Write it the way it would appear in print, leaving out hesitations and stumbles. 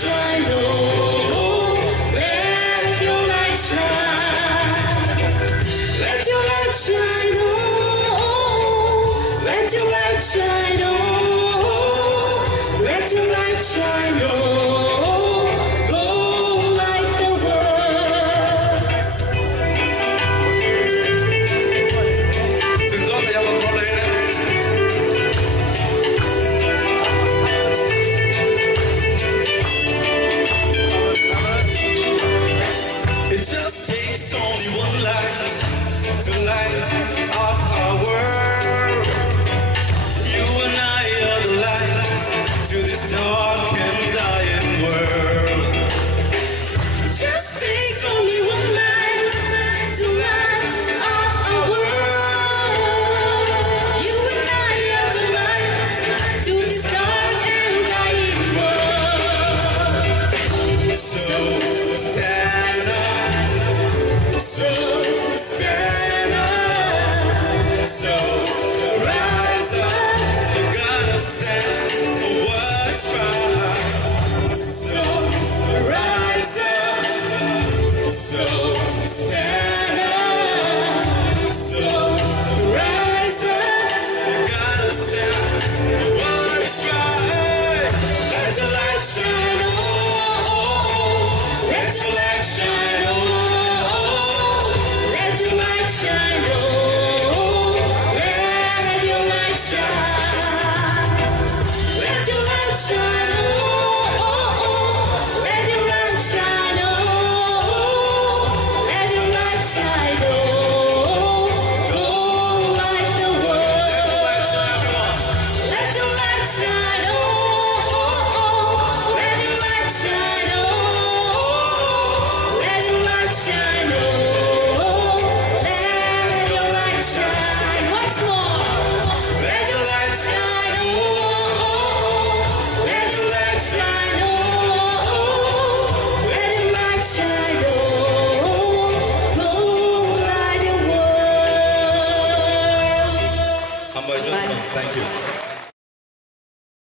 shine, oh, let your light shine. Let your light shine, oh, let your light shine, oh, let your light shine, oh, go light the world. Senza jag var från It just takes only one light to light up our world. You and I are the light to this dark and dying world. It just takes only one light to light up our world. You and I are the light to this dark and dying world. So stand up, so stand up, so rise up. You gotta stand for what is right. So rise up, so stand up, so rise up. You gotta stand for what is right. Let your light shine, oh, let your light shine, oh, Let your light shine, oh, let your light shine. Let your light shine, oh, let your light shine, oh, let your light shine, oh, go light the world. Let your light shine, oh, let your light shine, oh, let your light shine, oh, let your light shine. Once more. Let your light shine, oh, let your light shine, oh, let your light shine, oh, go light the world. Thank you.